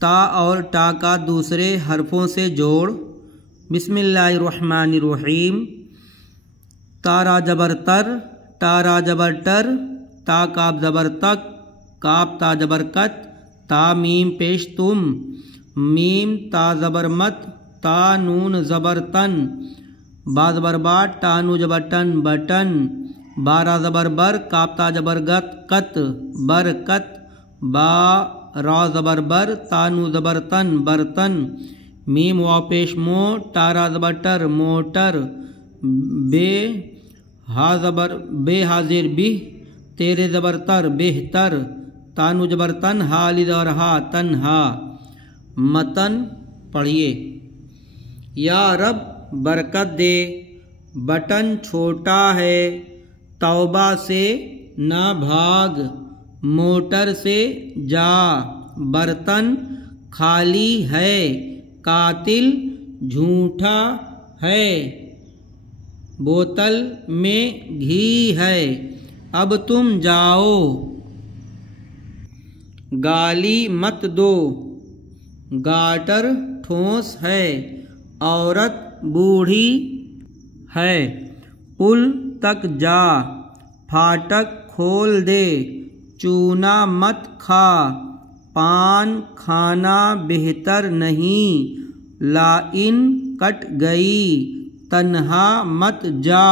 تا اور ٹا کا دوسرے حرفوں سے جوڑ۔ بسم اللہ الرحمن الرحیم۔ تارا جبر تر، تارا جبر ٹر، تا کاف زبر تک، کاف تا جبر کت، تا میم پیش تم، میم تا زبر مت، تا نون زبر تن، با زبر بات، تا نو زبر ٹن بٹن، بارہ زبر بر، کاف تا زبر گت قت برکت، با را زبر بر، تا نو زبر تن برتن، میم واو پیش مو، تارا زبر ٹر موٹر، بے ہا زیر بھی، تیرے زبر تر بہتر، تانو زبر تن، حالی زبر ہا تنہا۔ متن پڑھیے۔ یا رب برکت دے، بٹن چھوٹا ہے، توبہ سے نہ بھاگ، موٹر سے جا، برتن خالی ہے، قاتل جھوٹا ہے، بوتل میں گھی ہے، اب تم جاؤ، گالی مت دو، گاٹر ٹھوس ہے، عورت بوڑھی ہے، پل تک جا، پھاٹک کھول دے، چونا مت کھا، پان کھانا بہتر نہیں، لائن کٹ گئی، تنہا مت جا۔